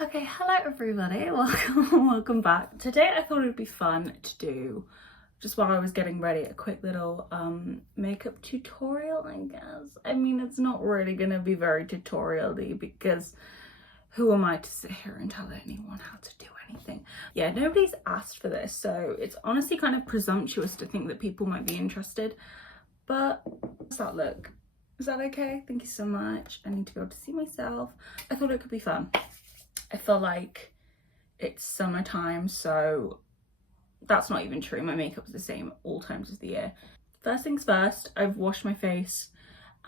Okay, hello everybody, welcome back. Today I thought it would be fun to do, just while I was getting ready, a quick little makeup tutorial, I guess. I mean, it's not really gonna be very tutorial-y because who am I to sit here and tell anyone how to do anything? Yeah, nobody's asked for this, so it's honestly kind of presumptuous to think that people might be interested, but how's that look? Is that okay? Thank you so much. I need to go to see myself. I thought it could be fun. I feel like it's summertime, so that's not even true. My makeup is the same all times of the year. First things first, I've washed my face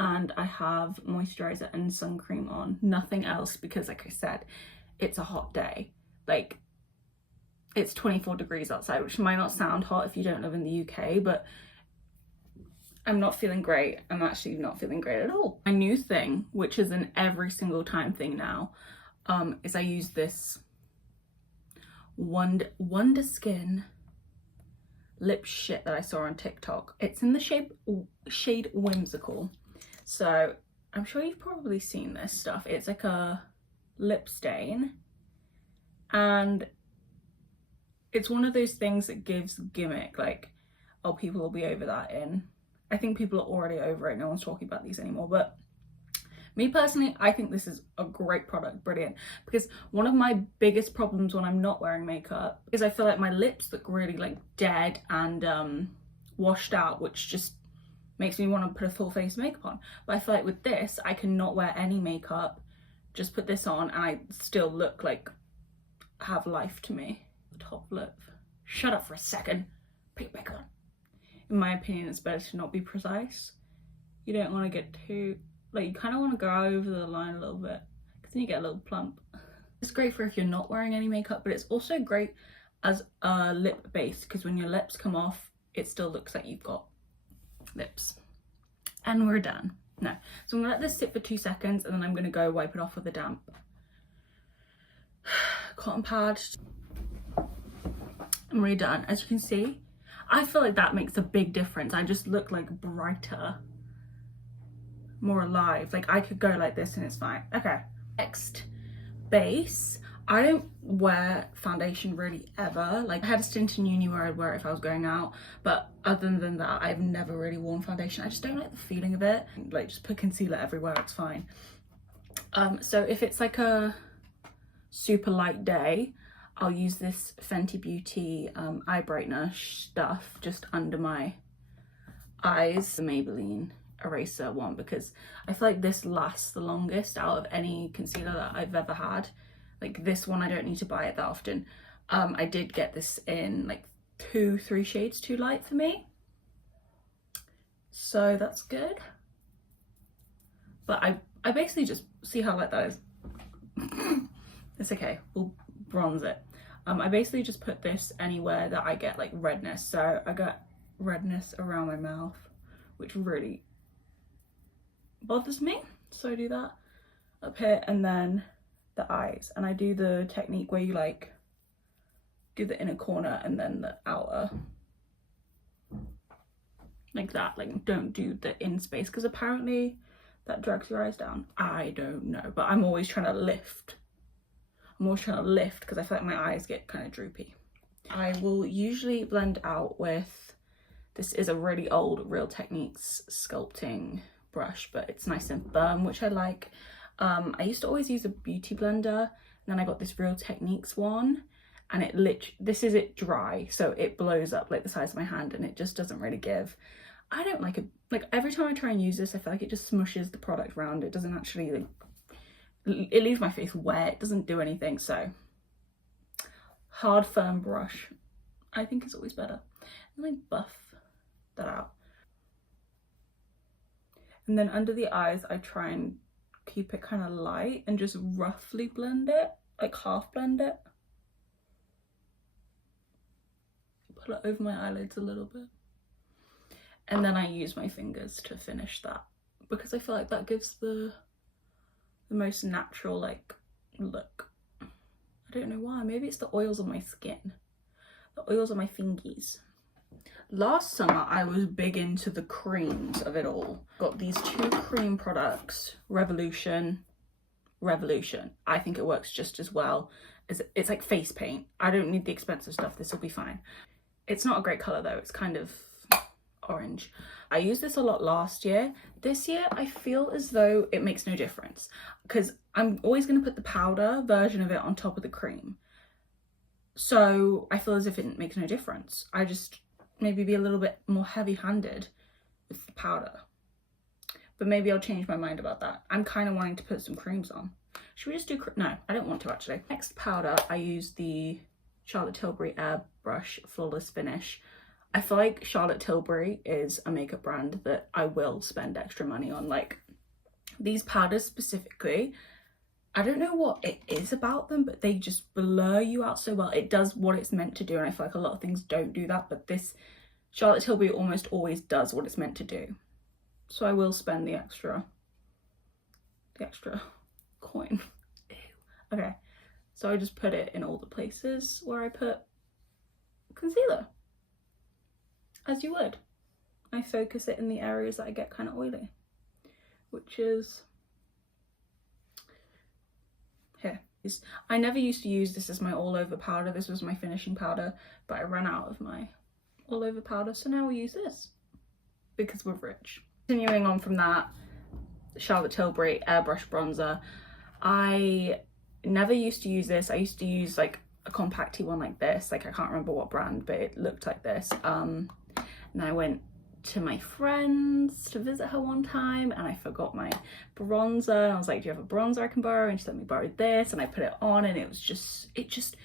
and I have moisturizer and sun cream on. Nothing else because, like I said, it's a hot day. Like, it's 24 degrees outside, which might not sound hot if you don't live in the UK, but I'm not feeling great. I'm actually not feeling great at all. My new thing, which is an every single time thing now, is I use this Wonder Skin lip shit that I saw on TikTok. It's in the shade Whimsical. So I'm sure you've probably seen this stuff. It's like a lip stain and it's one of those things that gives gimmick, like, oh, people will be over that in. I think people are already over it. No one's talking about these anymore, but me personally, I think this is a great product, brilliant, because one of my biggest problems when I'm not wearing makeup is I feel like my lips look really like dead and washed out, which just makes me want to put a full face of makeup on. But I feel like with this, I can not wear any makeup, just put this on and I still look like I have life to me. Top lip. Shut up for a second. Put your makeup on. In my opinion, it's better to not be precise. You don't want to get too... like, you kind of want to go over the line a little bit because then you get a little plump. It's great for if you're not wearing any makeup, but it's also great as a lip base because when your lips come off, it still looks like you've got lips. And we're done. No. So I'm going to let this sit for 2 seconds and then I'm going to go wipe it off with a damp cotton pad. I'm really done. As you can see, I feel like that makes a big difference. I just look like brighter, more alive. Like, I could go like this and it's fine. Okay, next, base. I don't wear foundation really ever. Like, I had a stint in uni where I'd wear it if I was going out, but other than that, I've never really worn foundation. I just don't like the feeling of it. Like, just put concealer everywhere, it's fine. So if it's like a super light day, I'll use this Fenty Beauty eye brightener stuff just under my eyes, the Maybelline eraser one, because I feel like this lasts the longest out of any concealer that I've ever had. Like, this one I don't need to buy it that often. I did get this in like 2-3 shades too light for me, so that's good. But I basically just see how light that is. It's okay, we'll bronze it. I basically just put this anywhere that I get like redness. So I got redness around my mouth, which really bothers me, so I do that up here, and then the eyes, and I do the technique where you like do the inner corner and then the outer, like that. Like, don't do the in space because apparently that drags your eyes down. I don't know, but I'm always trying to lift. Because I feel like my eyes get kind of droopy. I will usually blend out with, this is a really old Real Techniques sculpting brush, but it's nice and firm, which I like. I used to always use a beauty blender, and then I got this Real Techniques one, and this is it dry, so it blows up like the size of my hand and it just doesn't really give. I don't like it. Like, every time I try and use this, I feel like it just smushes the product around. It doesn't actually, like, it leaves my face wet. It doesn't do anything. So hard, firm brush, I think, is always better. And I buff that out. And then under the eyes, I try and keep it kind of light and just roughly blend it, like half blend it. Pull it over my eyelids a little bit. And then I use my fingers to finish that because I feel like that gives the most natural, like, look. I don't know why. Maybe it's the oils on my skin. The oils on my fingies. Last summer, I was big into the creams of it all. Got these 2 cream products, Revolution, Revolution. I think it works just as well as, it's like face paint. I don't need the expensive stuff, this will be fine. It's not a great colour though, it's kind of orange. I used this a lot last year. This year I feel as though it makes no difference because I'm always going to put the powder version of it on top of the cream. So I feel as if it makes no difference. I just maybe be a little bit more heavy-handed with the powder. But maybe I'll change my mind about that. I'm kind of wanting to put some creams on. Should we just do, no, I don't want to actually. Next powder, I use the Charlotte Tilbury Airbrush Flawless Finish. I feel like Charlotte Tilbury is a makeup brand that I will spend extra money on. Like, these powders specifically, I don't know what it is about them, but they just blur you out so well. It does what it's meant to do, and I feel like a lot of things don't do that, but this Charlotte Tilbury almost always does what it's meant to do. So I will spend the extra coin. Ew. Okay, so I just put it in all the places where I put concealer, as you would. I focus it in the areas that I get kind of oily, which is here. I never used to use this as my all over powder. This was my finishing powder, but I ran out of my all over powder, so now we use this because we're rich. Continuing on from that, Charlotte Tilbury Airbrush Bronzer. I never used to use this. I used to use like a compacty one like this. Like, I can't remember what brand, but it looked like this. And I went to my friend's to visit her one time and I forgot my bronzer. And I was like, do you have a bronzer I can borrow? And she let me borrow this, and I put it on, and it just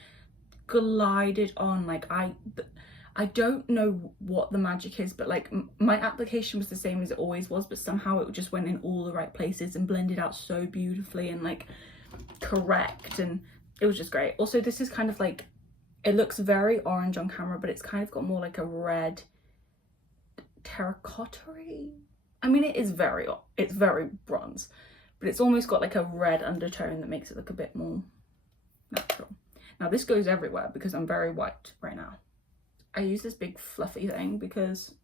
glided on. Like, I don't know what the magic is, but like my application was the same as it always was, but somehow it just went in all the right places and blended out so beautifully and like correct, and it was just great. Also, this is kind of like, it looks very orange on camera, but it's kind of got more like a red terracotta-y. I mean, it's very bronze, but it's almost got like a red undertone that makes it look a bit more natural. Now this goes everywhere because I'm very white right now. I use this big fluffy thing because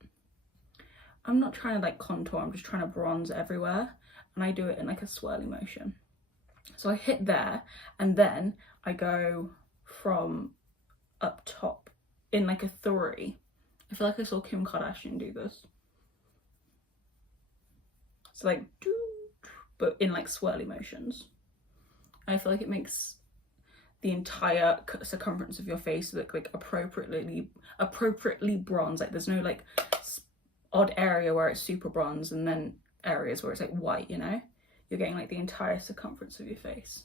I'm not trying to like contour, I'm just trying to bronze everywhere, and I do it in like a swirly motion. So I hit there, and then I go from up top in like a 3. I feel like I saw Kim Kardashian do this. So like, but in like swirly motions. I feel like it makes the entire circumference of your face look like appropriately bronze. Like, there's no like odd area where it's super bronze and then areas where it's like white, you know? You're getting like the entire circumference of your face.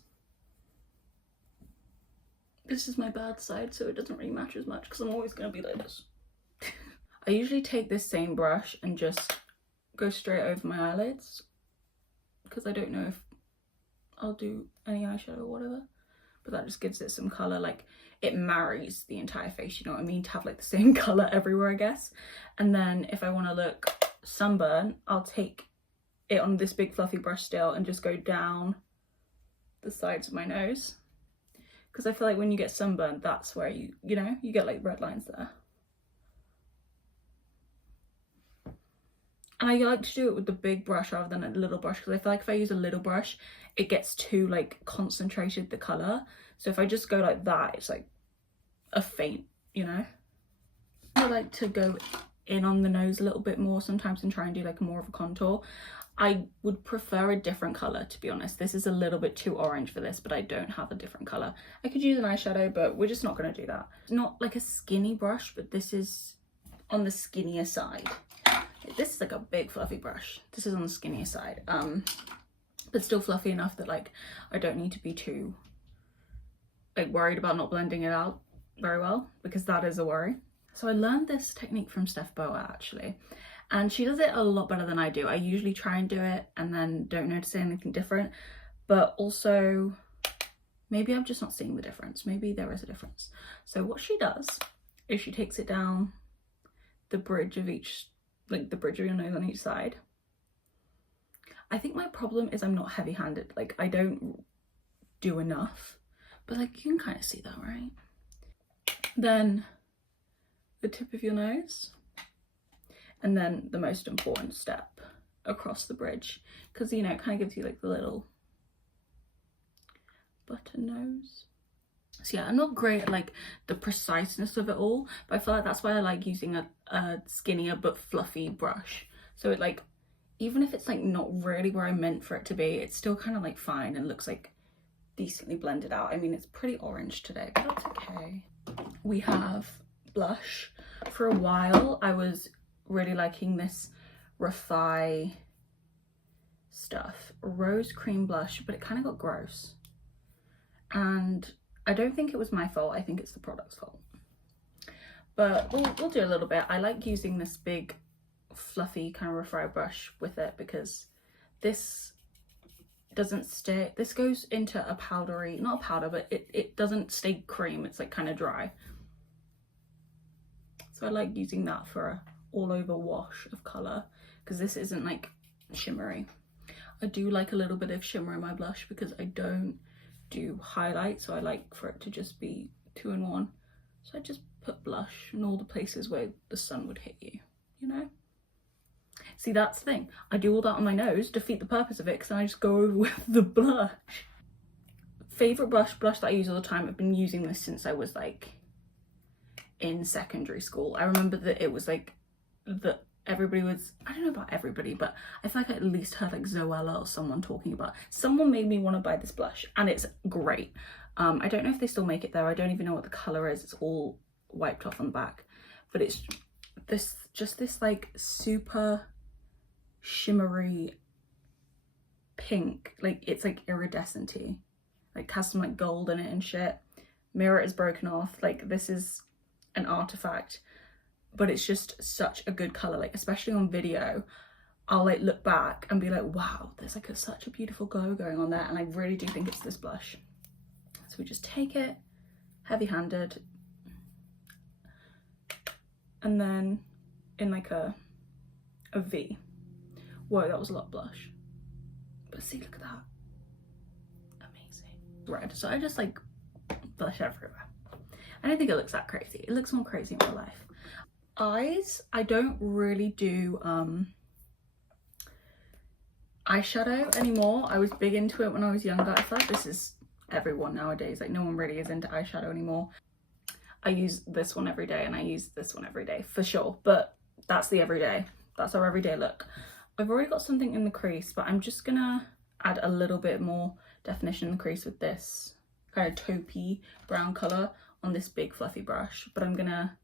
This is my bad side, so it doesn't really matter as much because I'm always going to be like this. I usually take this same brush and just go straight over my eyelids because I don't know if I'll do any eyeshadow or whatever. But that just gives it some colour. Like, it marries the entire face, you know what I mean, to have like the same colour everywhere, I guess. And then if I want to look sunburn, I'll take it on this big fluffy brush still and just go down the sides of my nose, because I feel like when you get sunburned, that's where you know, you get like red lines there. And I like to do it with the big brush rather than a little brush, because I feel like if I use a little brush, it gets too like concentrated, the colour. So if I just go like that, it's like a faint, you know? I like to go in on the nose a little bit more sometimes and try and do like more of a contour. I would prefer a different colour, to be honest. This is a little bit too orange for this, but I don't have a different colour. I could use an eyeshadow, but we're just not going to do that. It's not like a skinny brush, but this is on the skinnier side. This is like a big fluffy brush. This is on the skinnier side, but still fluffy enough that like I don't need to be too like worried about not blending it out very well, because that is a worry. So I learned this technique from Steph Boa actually, and she does it a lot better than I do. I usually try and do it and then don't notice anything different, but also maybe I'm just not seeing the difference. Maybe there is a difference. So what she does is she takes it down the bridge of each, like the bridge of your nose on each side. I think my problem is I'm not heavy-handed. Like, I don't do enough, but like you can kind of see that, right? Then the tip of your nose, and then the most important step across the bridge, because you know it kind of gives you like the little button nose. So yeah, I'm not great at like the preciseness of it all, but I feel like that's why I like using a skinnier but fluffy brush. So it like, even if it's like not really where I meant for it to be, it's still kind of like fine and looks like decently blended out. I mean, it's pretty orange today, but that's okay. We have blush. For a while, I was really liking this Refi stuff, rose cream blush, but it kind of got gross. And I don't think it was my fault, I think it's the product's fault. But we'll do a little bit. I like using this big fluffy kind of Refi brush with it because this doesn't stay, this goes into a powdery, not a powder, but it doesn't stay cream, it's like kind of dry. So I like using that for a all over wash of colour because this isn't like shimmery. I do like a little bit of shimmer in my blush because I don't do highlight, so I like for it to just be 2 in 1. So I just put blush in all the places where the sun would hit you, you know? See, that's the thing. I do all that on my nose, defeat the purpose of it, because I just go over with the blush. Favourite blush that I use all the time, I've been using this since I was like in secondary school. I remember that it was like that everybody was, I don't know about everybody, but I feel like I at least heard like Zoella or someone talking about, someone made me want to buy this blush and it's great. I don't know if they still make it though. I don't even know what the colour is. It's all wiped off on the back, but it's this like super shimmery pink, like it's like iridescent-y, like has some like gold in it and shit. Mirror is broken off, like this is an artifact, but it's just such a good color. Like especially on video, I'll like look back and be like, wow, there's like such a beautiful glow going on there, and I really do think it's this blush. So we just take it heavy-handed and then in like a V. Whoa, that was a lot of blush, but see, look at that, amazing. Red. So I just like blush everywhere. I don't think it looks that crazy. It looks more crazy in real life. Eyes, I don't really do eyeshadow anymore. I was big into it when I was younger. I feel like this is everyone nowadays, like no one really is into eyeshadow anymore. I use this one every day and I use this one every day for sure, but that's the everyday, that's our everyday look. I've already got something in the crease, but I'm just gonna add a little bit more definition in the crease with this kind of taupey brown color on this big fluffy brush, but I'm gonna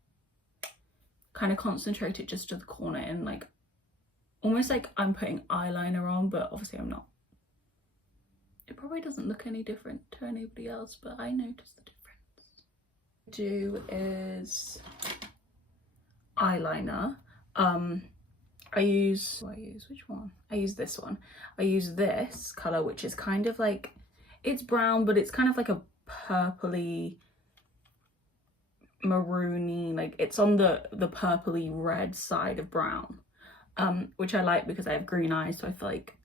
kind of concentrate it just to the corner and like almost like I'm putting eyeliner on, but obviously I'm not. It probably doesn't look any different to anybody else, but I notice the difference. What I do is eyeliner. I use which one? I use this one. I use this color, which is kind of like, it's brown, but it's kind of like a purpley maroony, like it's on the purpley red side of brown, which I like because I have green eyes, so I feel like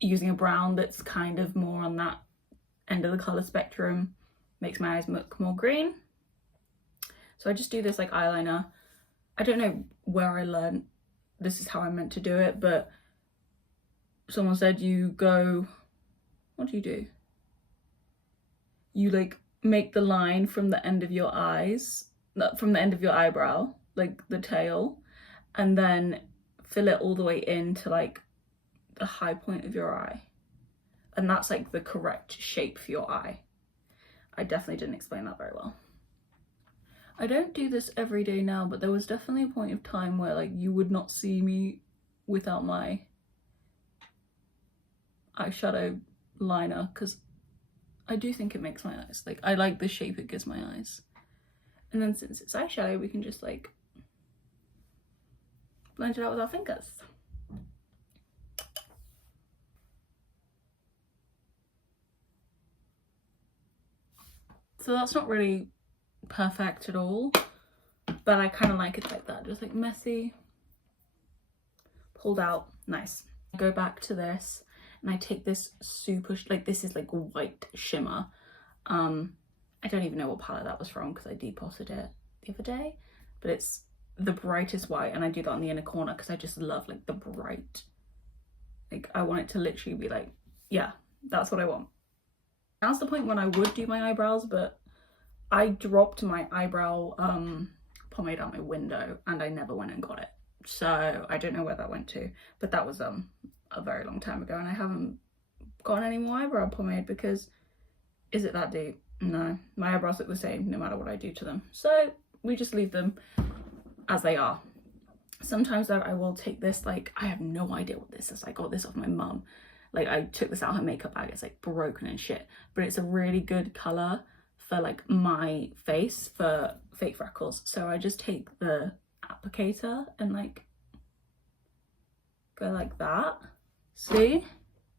using a brown that's kind of more on that end of the color spectrum makes my eyes look more green. So I just do this like eyeliner. I don't know where I learned this is how I'm meant to do it, but someone said you go, what do? You like make the line from the end of your eyes, from the end of your eyebrow, like the tail, and then fill it all the way into like the high point of your eye. And that's like the correct shape for your eye. I definitely didn't explain that very well. I don't do this every day now, but there was definitely a point of time where like you would not see me without my eyeshadow liner, because I do think it makes my eyes, like I like the shape it gives my eyes. And then since it's eyeshadow, we can just like blend it out with our fingers. So that's not really perfect at all, but I kind of like it like that, just like messy, pulled out, nice. I go back to this and I take this super, like this is like white shimmer. I don't even know what palette that was from because I depotted it the other day, but it's the brightest white, and I do that on the inner corner because I just love like the bright, like I want it to literally be like, yeah, that's what I want. Now's the point when I would do my eyebrows, but I dropped my eyebrow pomade out my window and I never went and got it. So I don't know where that went to, but that was a very long time ago, and I haven't gotten any more eyebrow pomade because, is it that deep? No, my eyebrows look the same no matter what I do to them. So we just leave them as they are. Sometimes though I will take this, like, I have no idea what this is. I got this off my mum. Like, I took this out of her makeup bag. It's like broken and shit, but it's a really good color for like my face for fake freckles. So I just take the applicator and like go like that. See?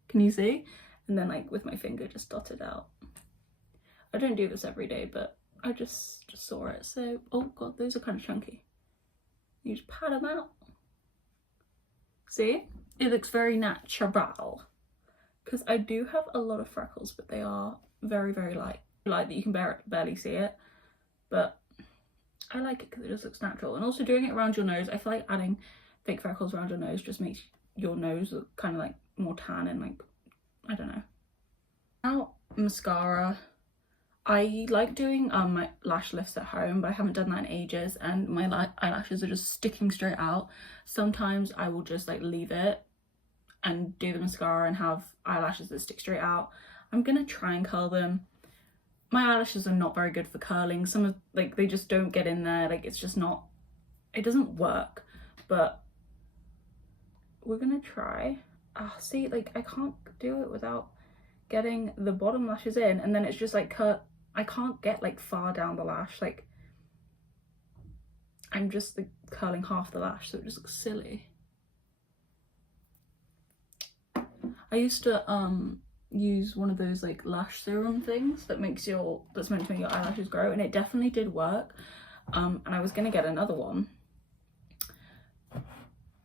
Can you see? And then like with my finger just dot it out. I don't do this every day, but I just saw it. So, oh god, those are kind of chunky. You just pat them out. See? It looks very natural. Because I do have a lot of freckles, but they are very, very light. Light that you can barely see it. But I like it because it just looks natural. And also doing it around your nose, I feel like adding fake freckles around your nose just makes your nose look kind of like more tan and like, I don't know. Now, mascara. I like doing my lash lifts at home, but I haven't done that in ages, and my eyelashes are just sticking straight out. Sometimes I will just like leave it and do the mascara and have eyelashes that stick straight out. I'm gonna try and curl them. My eyelashes are not very good for curling. Some of, like, they just don't get in there. Like, it's just not, it doesn't work, but we're gonna try. See, like, I can't do it without getting the bottom lashes in, and then it's just like I can't get like far down the lash. Like, I'm just like curling half the lash, so it just looks silly. I used to use one of those like lash serum things that's meant to make your eyelashes grow, and it definitely did work. And I was gonna get another one,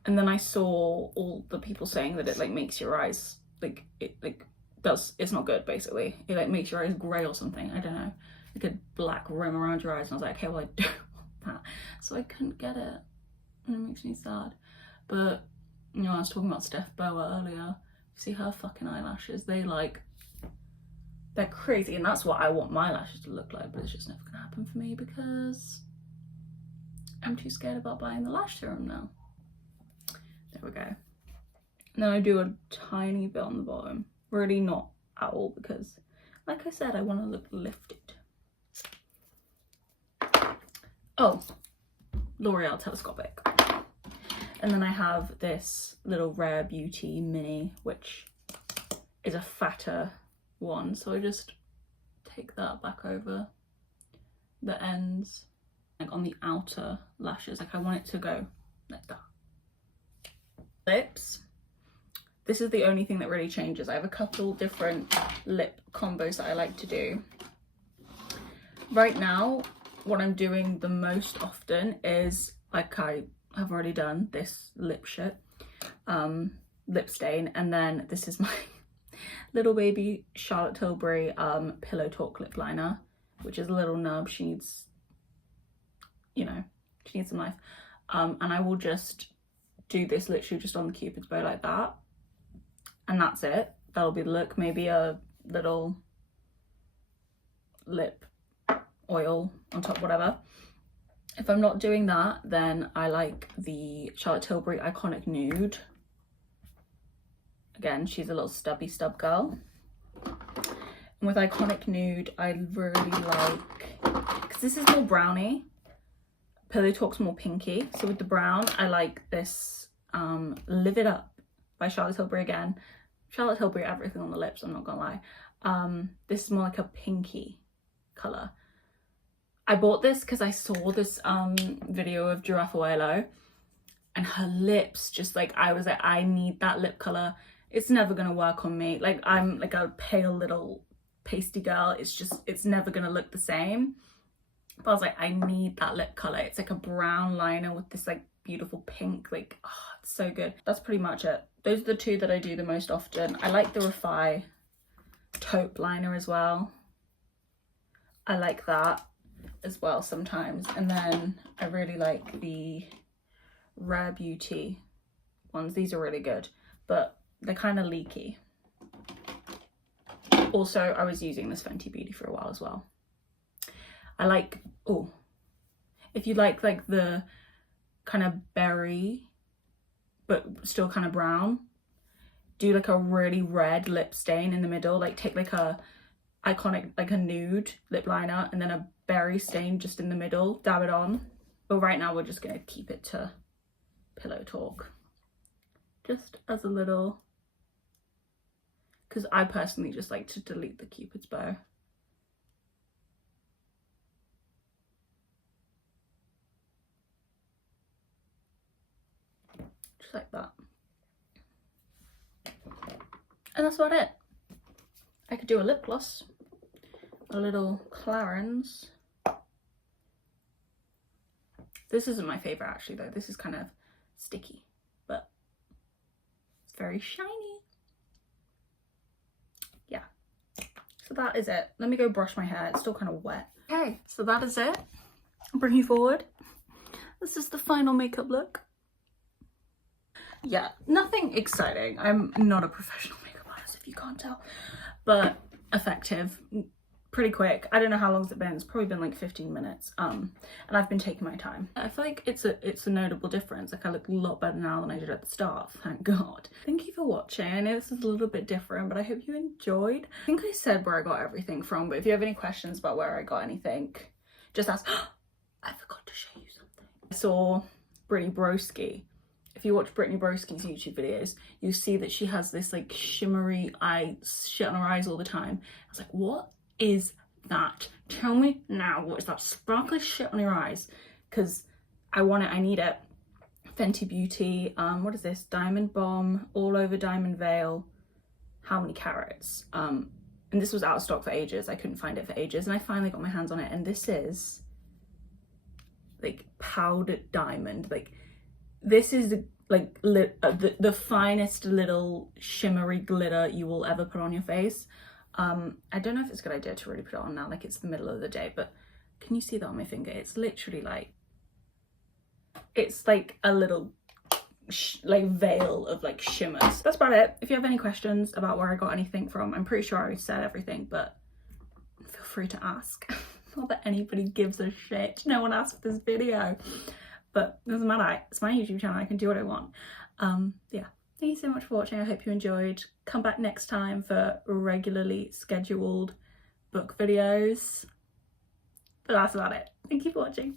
and then I saw all the people saying that it like makes your eyes like, it like does, it's not good. Basically it like makes your eyes grey or something, I don't know, like a black rim around your eyes, and I was like, okay, well, I don't want that, so I couldn't get it, and it makes me sad. But you know, I was talking about Steph Boa earlier. See her fucking eyelashes, they're crazy, and that's what I want my lashes to look like, but it's just never gonna happen for me because I'm too scared about buying the lash serum now. There we go. And then I do a tiny bit on the bottom, really not at all, because like I said, I want to look lifted. Oh, L'Oreal Telescopic. And then I have this little Rare Beauty mini, which is a fatter one, so I just take that back over the ends, like on the outer lashes. Like, I want it to go like that. Lips. This is the only thing that really changes. I have a couple different lip combos that I like to do. Right now, what I'm doing the most often is, like I have already done, this lip stain, and then this is my little baby Charlotte Tilbury Pillow Talk lip liner, which is a little nub. She needs, you know, she needs some life. And I will just do this literally just on the Cupid's bow like that, and that's it. That'll be the look. Maybe a little lip oil on top, whatever. If I'm not doing that, then I like the Charlotte Tilbury Iconic Nude. Again, she's a little stubby stub girl. And with Iconic Nude, I really like, because this is more browny, Pillow Talk's more pinky. So with the brown, I like this Live It Up by Charlotte Tilbury again. Charlotte Tilbury, everything on the lips, I'm not gonna lie. This is more like a pinky colour. I bought this because I saw this video of Giraffeuelo, and her lips just like, I was like, I need that lip colour. It's never gonna work on me. Like, I'm like a pale little pasty girl. It's never gonna look the same. But I was like, I need that lip colour. It's like a brown liner with this like beautiful pink, like, oh, it's so good. That's pretty much it. Those are the two that I do the most often. I like the Refi taupe liner as well. I like that as well sometimes. And then I really like the Rare Beauty ones. These are really good, but they're kind of leaky. Also, I was using this Fenty Beauty for a while as well. I like, oh, if you like the kind of berry, but still kind of brown, do like a really red lip stain in the middle. Like take like a iconic, like a nude lip liner and then a berry stain just in the middle, dab it on. But right now we're just gonna keep it to pillow talk. Just as a little, because I personally just like to delete the Cupid's bow. Just like that. And that's about it. I could do a lip gloss, a little Clarins. This isn't my favourite actually though, this is kind of sticky, but it's very shiny. Yeah, so that is it. Let me go brush my hair, it's still kind of wet. Okay, so that is it. I'll bring you forward. This is the final makeup look. Yeah, nothing exciting. I'm not a professional makeup artist if you can't tell, but effective, pretty quick. I don't know how long it's been. It's probably been like 15 minutes. And I've been taking my time. I feel like it's a notable difference. Like I look a lot better now than I did at the start, thank God. Thank you for watching. I know this is a little bit different, but I hope you enjoyed. I think I said where I got everything from, but if you have any questions about where I got anything, just ask. I forgot to show you something. I saw Brittany Broski. If you watch Brittany Broski's YouTube videos, you see that she has this like shimmery eye shit on her eyes all the time. I was like, what is that? Tell me now, what is that sparkly shit on your eyes? Because I want it, I need it. Fenty Beauty, what is this? Diamond Bomb, All Over Diamond Veil. How many carats? And this was out of stock for ages. I couldn't find it for ages, and I finally got my hands on it, and this is like powdered diamond. Like this is like the finest little shimmery glitter you will ever put on your face. I don't know if it's a good idea to really put it on now, like it's the middle of the day, but can you see that on my finger? It's literally like, it's like a little like veil of like shimmers. That's about it. If you have any questions about where I got anything from, I'm pretty sure I said everything, but feel free to ask. Not that anybody gives a shit. No one asked for this video, but it doesn't matter. It's my YouTube channel. I can do what I want. Yeah. Thank you so much for watching. I hope you enjoyed. Come back next time for regularly scheduled book videos. But that's about it. Thank you for watching.